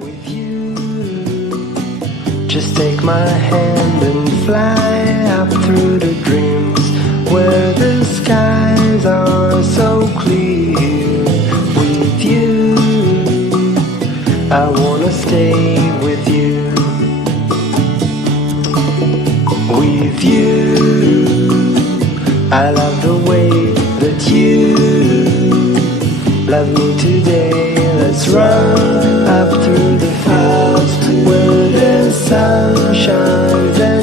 with you. Just take my hand and fly up through the dreams where the skies are so clear. With you, I wanna stay with you. With you, I love the way that you love me today. Let's run up through the fields where the sun shines.